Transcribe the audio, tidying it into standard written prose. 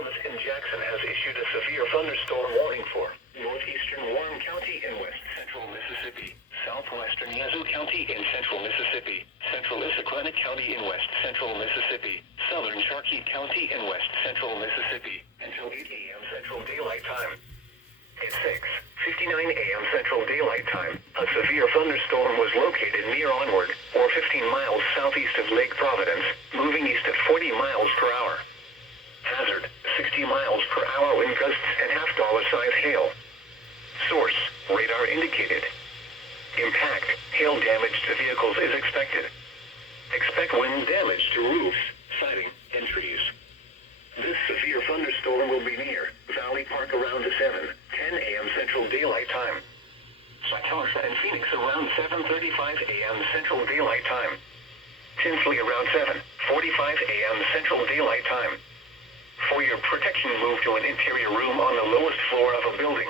Service in Jackson has issued a severe thunderstorm warning for northeastern Warren County in west central Mississippi, southwestern Yazoo County in central Mississippi, central Issaquah County in west central Mississippi, southern Sharkey County in west central Mississippi, until 8 a.m. Central Daylight Time. At 6:59 a.m. Central Daylight Time, a severe thunderstorm was located near Onward, or 15 miles southeast of Lake Providence, moving east at 40 miles per hour. Hazard, 60 miles per hour wind gusts and half-dollar-size hail. Source, radar indicated. Impact, hail damage to vehicles is expected. Expect wind damage to roofs, siding, and trees. This severe thunderstorm will be near Valley Park around 7:10 a.m. Central Daylight Time. Cytosa and Phoenix around 7:35 a.m. Central Daylight Time. Tinsley around 7:45 a.m. Central Daylight Time. For your protection, move to an interior room on the lowest floor of a building.